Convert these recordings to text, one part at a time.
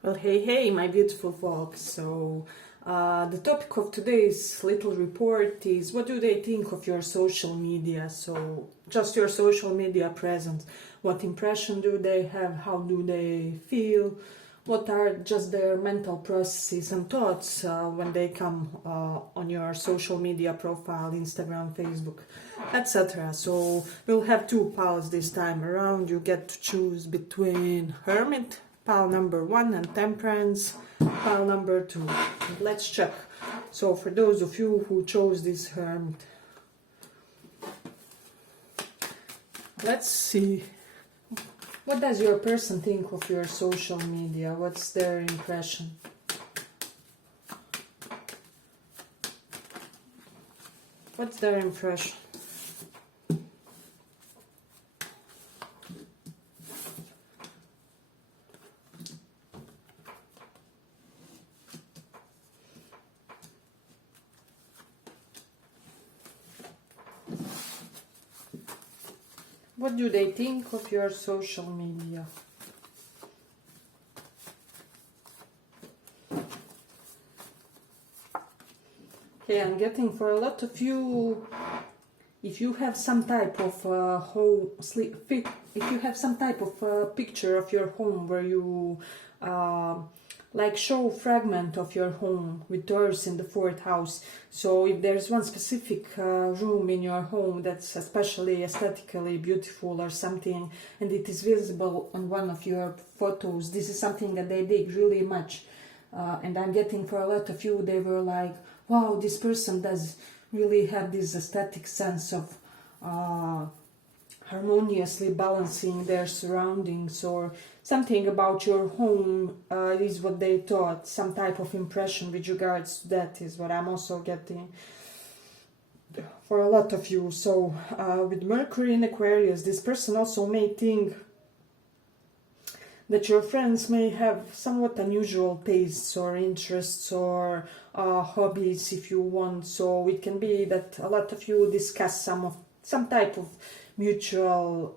Well, hey, my beautiful folks. The topic of today's little report is what do they think of your social media? So, just your social media presence. What impression do they have? How do they feel? What are just their mental processes and thoughts when they come on your social media profile, Instagram, Facebook, etc. So, we'll have two piles this time around. You get to choose between Hermit pile number 1 and Temperance pile number 2. Let's check. So for those of you who chose this Hermit, let's see, what does your person think of your social media? What's their impression? What's their impression? What do they think of your social media? Okay, I'm getting for a lot of you, if you have some type of if you have some type of picture of your home where you like show fragment of your home with doors in the fourth house. So if there's one specific room in your home that's especially aesthetically beautiful or something, and it is visible on one of your photos, this is something that they dig really much. And I'm getting for a lot of you, they were like, wow, this person does really have this aesthetic sense of harmoniously balancing their surroundings, or something about your home is what they thought. Some type of impression with regards to that is what I'm also getting for a lot of you. So with Mercury in Aquarius, this person also may think that your friends may have somewhat unusual tastes or interests or hobbies, if you want. So it can be that a lot of you discuss some type of mutual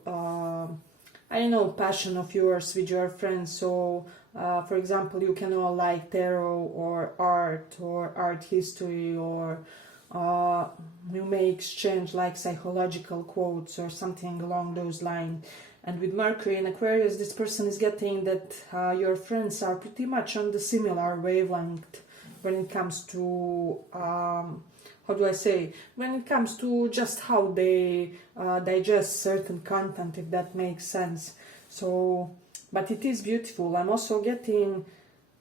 passion of yours with your friends. So for example, you can all like tarot or art history, or you may exchange like psychological quotes or something along those lines. And with Mercury in Aquarius, this person is getting that your friends are pretty much on the similar wavelength when it comes to when it comes to just how they digest certain content, if that makes sense. So, but it is beautiful. I'm also getting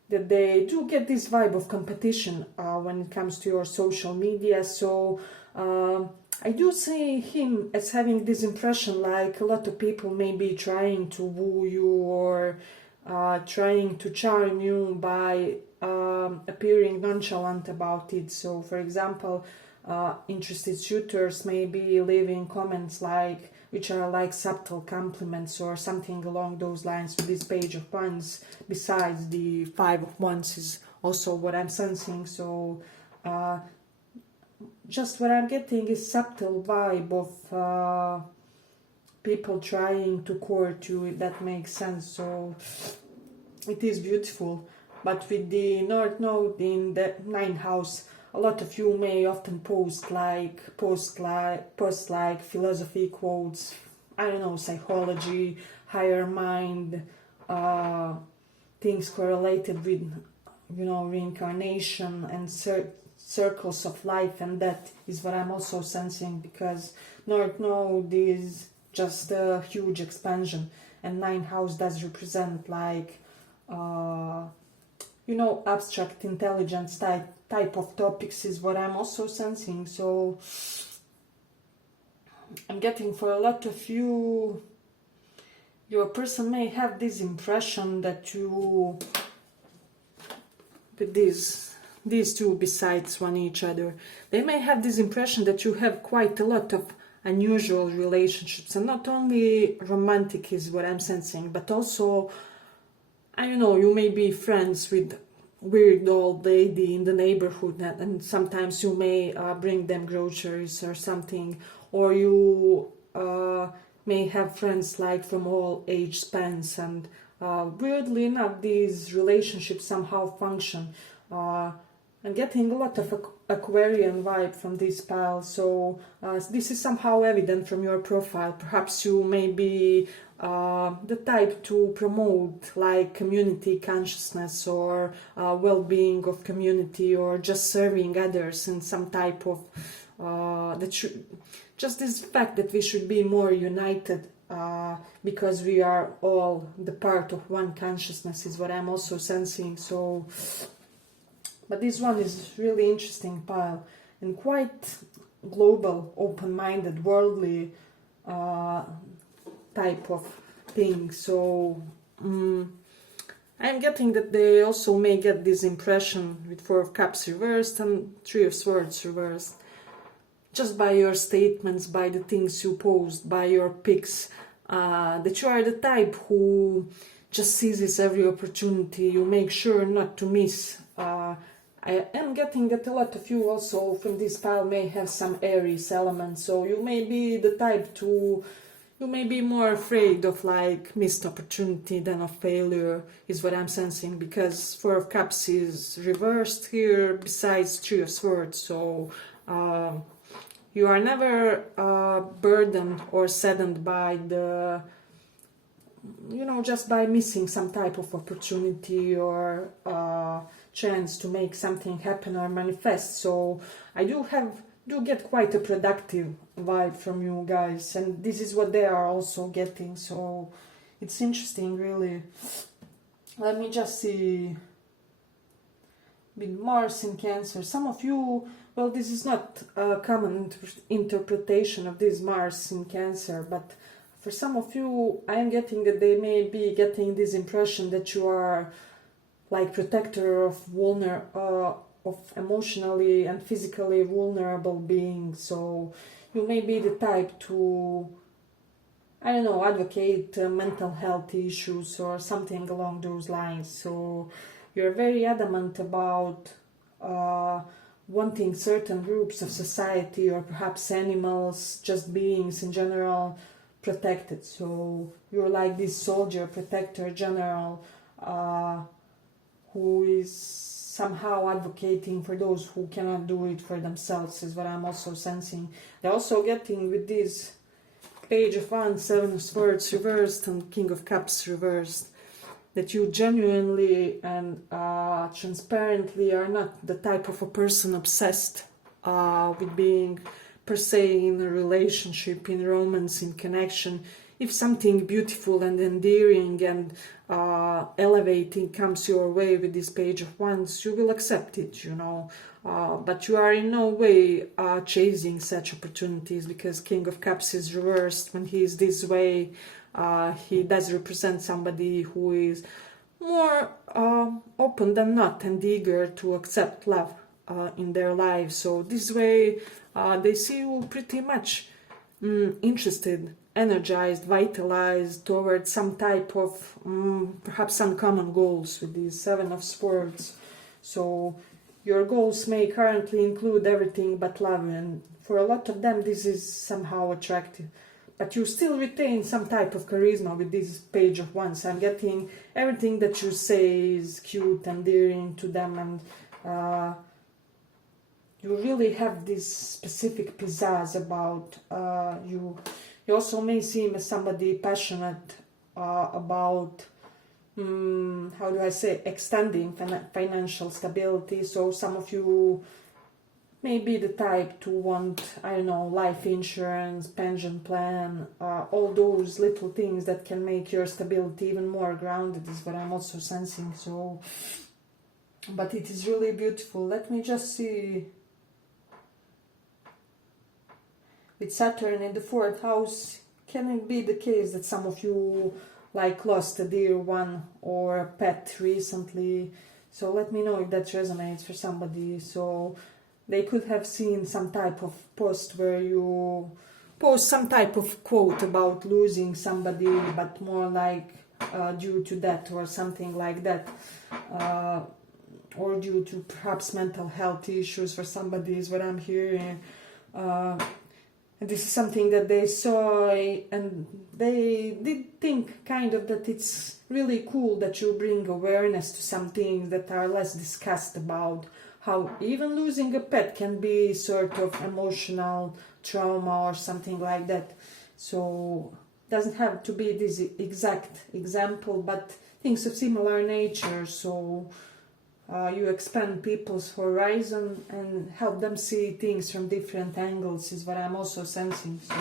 that they do get this vibe of competition when it comes to your social media. So I do see him as having this impression like a lot of people may be trying to woo you or trying to charm you by appearing nonchalant about it. So for example, interested suitors may be leaving comments like which are like subtle compliments or something along those lines with this Page of Wands. Besides, the Five of Wands is also what I'm sensing. So just what I'm getting is subtle vibe of people trying to court you, if that makes sense. So it is beautiful. But with the North Node in the 9th house, a lot of you may often post like philosophy quotes, psychology, higher mind, things correlated with reincarnation and circles of life, and that is what I'm also sensing, because North Node is just a huge expansion, and 9th house does represent like abstract intelligence type of topics is what I'm also sensing. So I'm getting for a lot of you, your person may have this impression that you, with these two besides one each other, they may have this impression that you have quite a lot of unusual relationships, and not only romantic is what I'm sensing, but also you may be friends with weird old lady in the neighborhood, and sometimes you may bring them groceries or something, or you may have friends like from all age spans, and Weirdly enough, these relationships somehow function. I'm getting a lot of Aquarian vibe from this pile, so this is somehow evident from your profile. Perhaps you may be the type to promote like community consciousness or well-being of community, or just serving others in some type of just this fact that we should be more united because we are all the part of one consciousness is what I'm also sensing. So, but this one is really interesting pile and quite global, open-minded, worldly type of thing. So I'm getting that they also may get this impression with Four of Cups reversed and Three of Swords reversed, just by your statements, by the things you post, by your pics, that you are the type who just seizes every opportunity. You make sure not to miss. I am getting that a lot of you also from this pile may have some Aries element, so you may be the type to, you may be more afraid of like missed opportunity than of failure, is what I'm sensing, because Four of Cups is reversed here besides Three of Swords. So you are never burdened or saddened by the, you know, just by missing some type of opportunity or chance to make something happen or manifest. So I do get quite a productive vibe from you guys, and this is what they are also getting. So it's interesting, really. Let me just see. With Mars in Cancer, some of you, well, this is not a common interpretation of this Mars in Cancer, but for some of you, I am getting that they may be getting this impression that you are like protector of of emotionally and physically vulnerable beings. So you may be the type to, I don't know, advocate mental health issues or something along those lines. So you're very adamant about wanting certain groups of society or perhaps animals, just beings in general, protected. So you're like this soldier, protector, general, who is somehow advocating for those who cannot do it for themselves, is what I'm also sensing. They're also getting with this Page of Wands, Seven of Swords reversed and King of Cups reversed, that you genuinely and transparently are not the type of a person obsessed with being per se in a relationship, in romance, in connection. If something beautiful and endearing and elevating comes your way with this Page of Wands, you will accept it, you know. But you are in no way chasing such opportunities, because King of Cups is reversed. When he is this way, he does represent somebody who is more open than not and eager to accept love in their lives. So this way they see you pretty much interested, energized, vitalized towards some type of perhaps uncommon goals with these Seven of Swords. So your goals may currently include everything but love, and for a lot of them this is somehow attractive. But you still retain some type of charisma with this Page of Wands. I'm getting everything that you say is cute and endearing to them, and you really have this specific pizzazz about you. You also may seem as somebody passionate about, how do I say, extending financial stability. So some of you may be the type to want, I don't know, life insurance, pension plan, all those little things that can make your stability even more grounded, is what I'm also sensing. So, but it is really beautiful. Let me just see. With Saturn in the 4th house, can it be the case that some of you like lost a dear one or a pet recently? So let me know if that resonates for somebody. So they could have seen some type of post where you post some type of quote about losing somebody, but more like due to death or something like that, or due to perhaps mental health issues for somebody, is what I'm hearing. And this is something that they saw, and they did think kind of that it's really cool that you bring awareness to some things that are less discussed about. How even losing a pet can be sort of emotional trauma or something like that. So doesn't have to be this exact example, but things of similar nature. So you expand people's horizon and help them see things from different angles is what I'm also sensing. So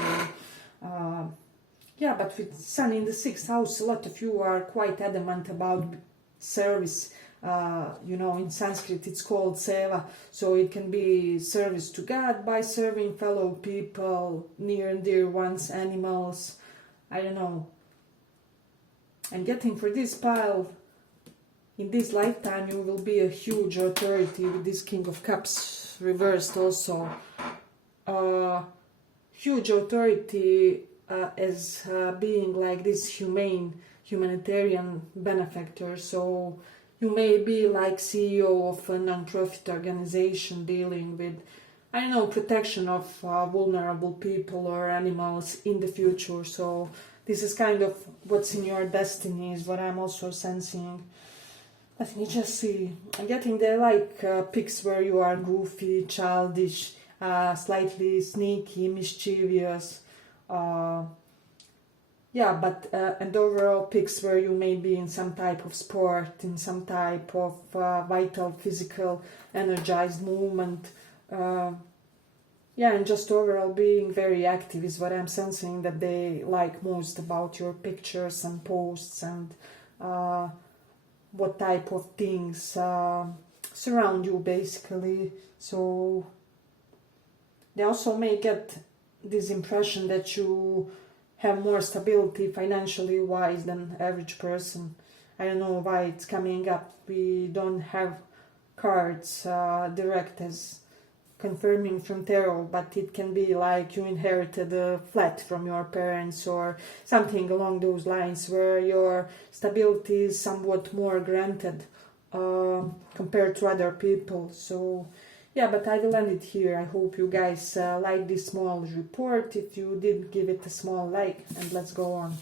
yeah, but with Sun in the 6th house, a lot of you are quite adamant about service. In Sanskrit it's called seva, so it can be service to God by serving fellow people, near and dear ones, animals. I don't know. I'm getting for this pile, in this lifetime you will be a huge authority with this King of Cups reversed also. Huge authority as being like this humanitarian benefactor. So you may be like CEO of a non-profit organization dealing with, I don't know, protection of vulnerable people or animals in the future. So this is kind of what's in your destiny is what I'm also sensing. Let me just see. I'm getting there like pics where you are goofy, childish, slightly sneaky, mischievous. And overall pics where you may be in some type of sport, in some type of vital, physical, energized movement. And just overall being very active is what I'm sensing that they like most about your pictures and posts, and what type of things surround you basically. So they also may get this impression that you have more stability financially wise than average person. I don't know why it's coming up. We don't have cards direct as confirming from tarot, but it can be like you inherited a flat from your parents or something along those lines where your stability is somewhat more granted compared to other people. So yeah, but I will end it here. I hope you guys like this small report. If you did, give it a small like, and let's go on.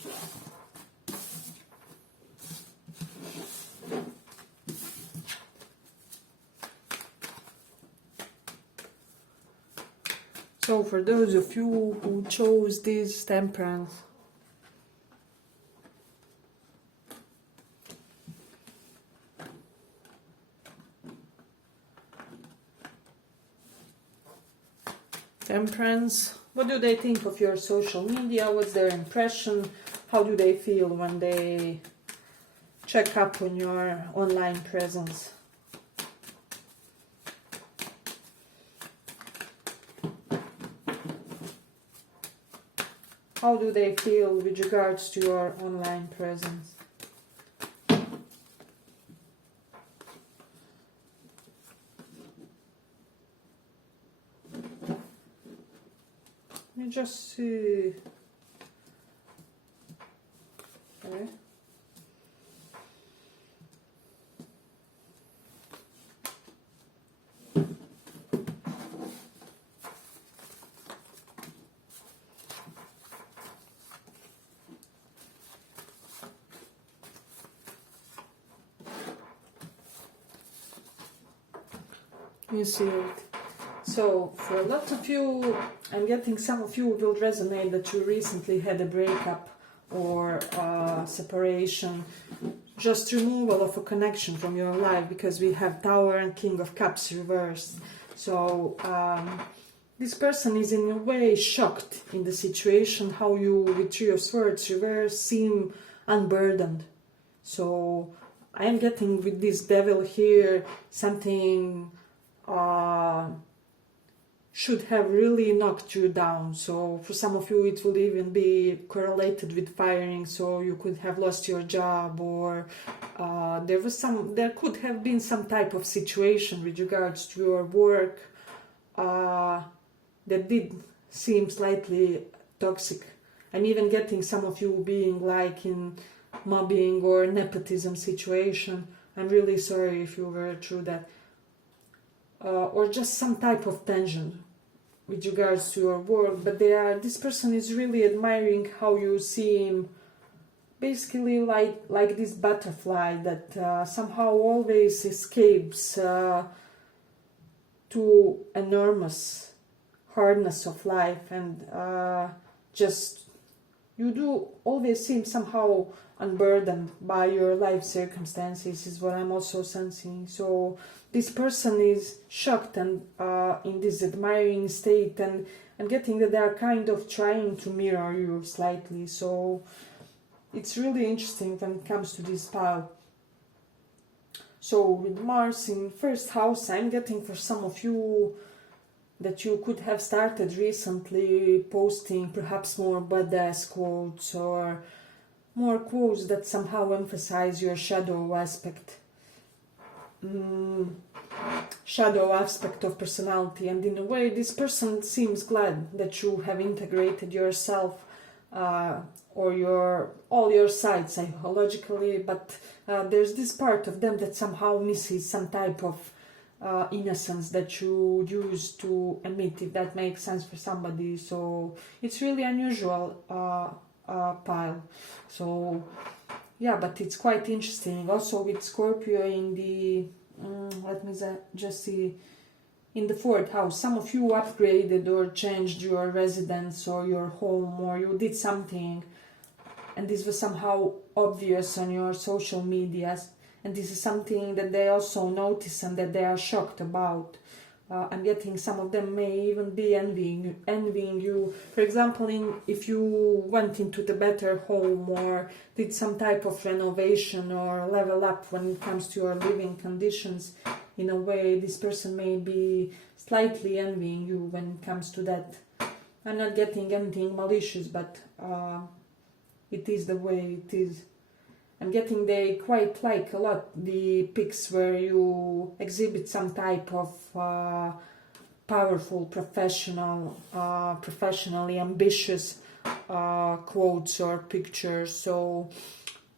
So for those of you who chose this Temperance, what do they think of your social media? What's their impression? How do they feel when they check up on your online presence? How do they feel with regards to your online presence? Let me just see. Okay. You see it. So for a lot of you, I'm getting some of you will resonate that you recently had a breakup or separation, just removal of a connection from your life, because we have Tower and King of Cups reversed. So this person is in a way shocked in the situation, how you with Three of Swords reversed seem unburdened. So I am getting with this Devil here something should have really knocked you down. So for some of you it will even be correlated with firing, so you could have lost your job, or there could have been some type of situation with regards to your work that did seem slightly toxic. I'm even getting some of you being like in mobbing or nepotism situation. I'm really sorry if you were through that. Or just some type of tension. with regards to your work, but this person is really admiring how you see him, basically like this butterfly that somehow always escapes to enormous hardness of life, and just you do always seem somehow unburdened by your life circumstances, is what I'm also sensing. So this person is shocked and in this admiring state, and I'm getting that they are kind of trying to mirror you slightly. So it's really interesting when it comes to this pile. So with Mars in first house, I'm getting for some of you that you could have started recently posting perhaps more badass quotes, or more quotes that somehow emphasize your shadow aspect. Shadow aspect of personality, and in a way this person seems glad that you have integrated yourself or all your sides psychologically, but there's this part of them that somehow misses some type of innocence that you used to emit, if that makes sense for somebody. So it's really unusual pile. So yeah, but it's quite interesting. Also with Scorpio in the let me just see, in the fourth house, some of you upgraded or changed your residence or your home, or you did something and this was somehow obvious on your social medias, and this is something that they also notice and that they are shocked about. I'm getting some of them may even be envying you. For example, if you went into the better home or did some type of renovation or level up when it comes to your living conditions, in a way this person may be slightly envying you when it comes to that. I'm not getting anything malicious, but it is the way it is. I'm getting they quite like a lot the pics where you exhibit some type of powerful, professionally ambitious quotes or pictures. So,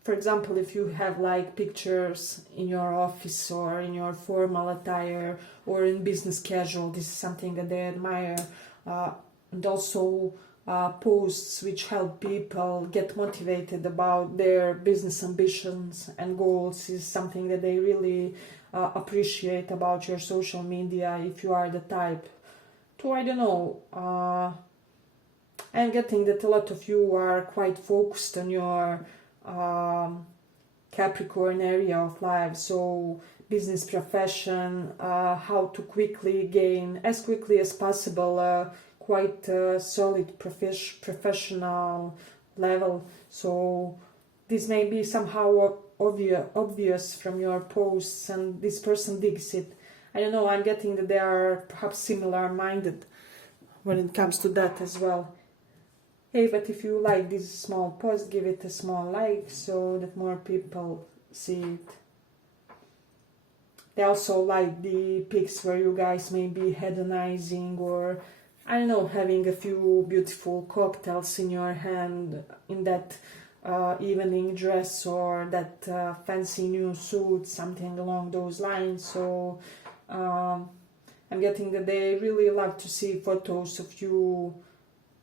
for example, if you have like pictures in your office or in your formal attire or in business casual, this is something that they admire. And also posts which help people get motivated about their business ambitions and goals is something that they really appreciate about your social media, if you are the type to, I don't know, I'm getting that a lot of you are quite focused on your Capricorn area of life, so business, profession, how to quickly gain, as quickly as possible, quite solid professional level. So this may be somehow obvious from your posts, and this person digs it. I don't know, I'm getting that they are perhaps similar minded when it comes to that as well. Hey, but if you like this small post, give it a small like so that more people see it. They also like the pics where you guys may be hedonizing, or I don't know, having a few beautiful cocktails in your hand in that evening dress or that fancy new suit, something along those lines. So I'm getting that they really love to see photos of you,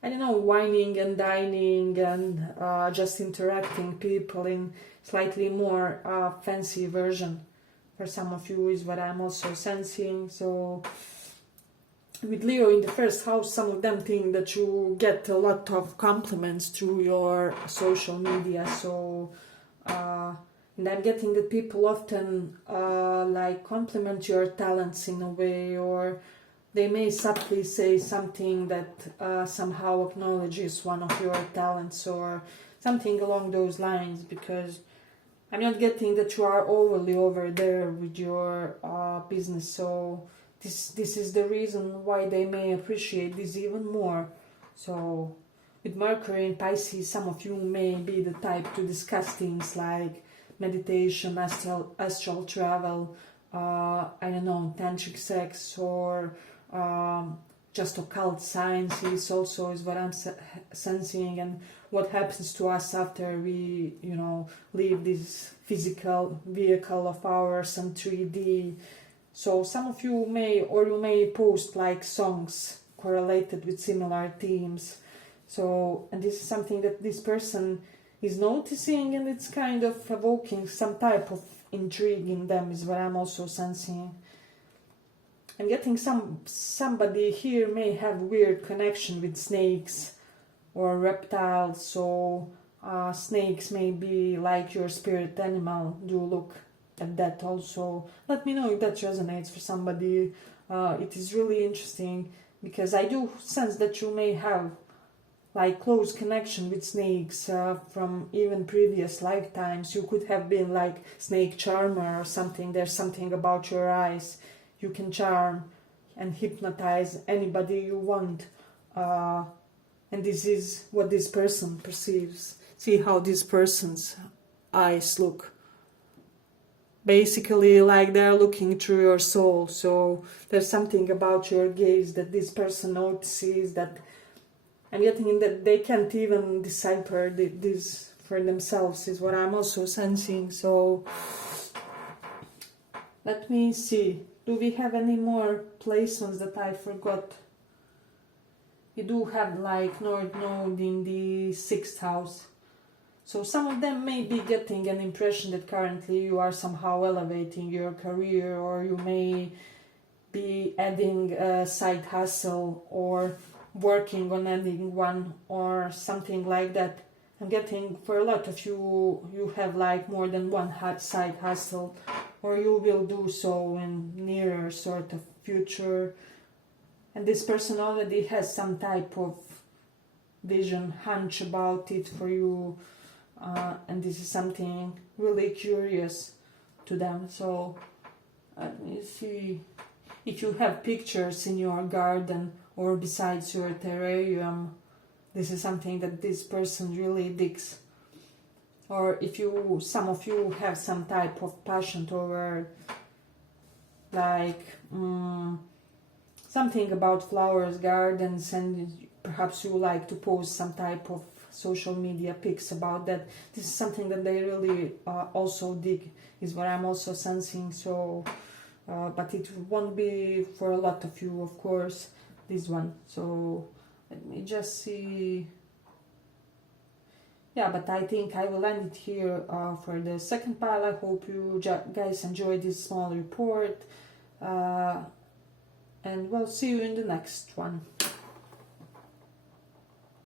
I don't know, wining and dining and just interacting people in slightly more fancy version. For some of you is what I'm also sensing. So with Leo in the first house, some of them think that you get a lot of compliments through your social media. So and I'm getting that people often like compliment your talents in a way, or they may subtly say something that somehow acknowledges one of your talents or something along those lines, because I'm not getting that you are overly over there with your business. So this is the reason why they may appreciate this even more. So with Mercury in Pisces, some of you may be the type to discuss things like meditation, astral travel, I don't know, tantric sex, or just occult sciences also is what I'm sensing, and what happens to us after we, leave this physical vehicle of ours and 3D. So some of you may post like songs correlated with similar themes. So, and this is something that this person is noticing, and it's kind of evoking some type of intrigue in them, is what I'm also sensing. I'm getting somebody here may have weird connection with snakes or reptiles, so snakes may be like your spirit animal. Do look at that also. Let me know if that resonates for somebody. It is really interesting, because I do sense that you may have like close connection with snakes from even previous lifetimes. You could have been like snake charmer or something. There's something about your eyes. You can charm and hypnotize anybody you want. And this is what this person perceives. See how this person's eyes look. Basically like they're looking through your soul. So there's something about your gaze that this person notices, that I'm getting in that they can't even decipher this for themselves, is what I'm also sensing. So let me see. Do we have any more placements that I forgot? You do have like North Node in the 6th house. So some of them may be getting an impression that currently you are somehow elevating your career, or you may be adding a side hustle or working on adding one or something like that. I'm getting for a lot of you, you have like more than one side hustle, or you will do so in nearer sort of future. And this person already has some type of vision, hunch about it for you. And this is something really curious to them. So let me see if you have pictures in your garden or besides your terrarium. This is something that this person really digs. Or if some of you have some type of passion toward like something about flowers, gardens, and perhaps you like to post some type of social media pics about that. This is something that they really also dig, is what I'm also sensing. So but it won't be for a lot of you, of course, this one. So let me just see. Yeah, but I think I will end it here for the second pile. I hope you guys enjoyed this small report, and we'll see you in the next one.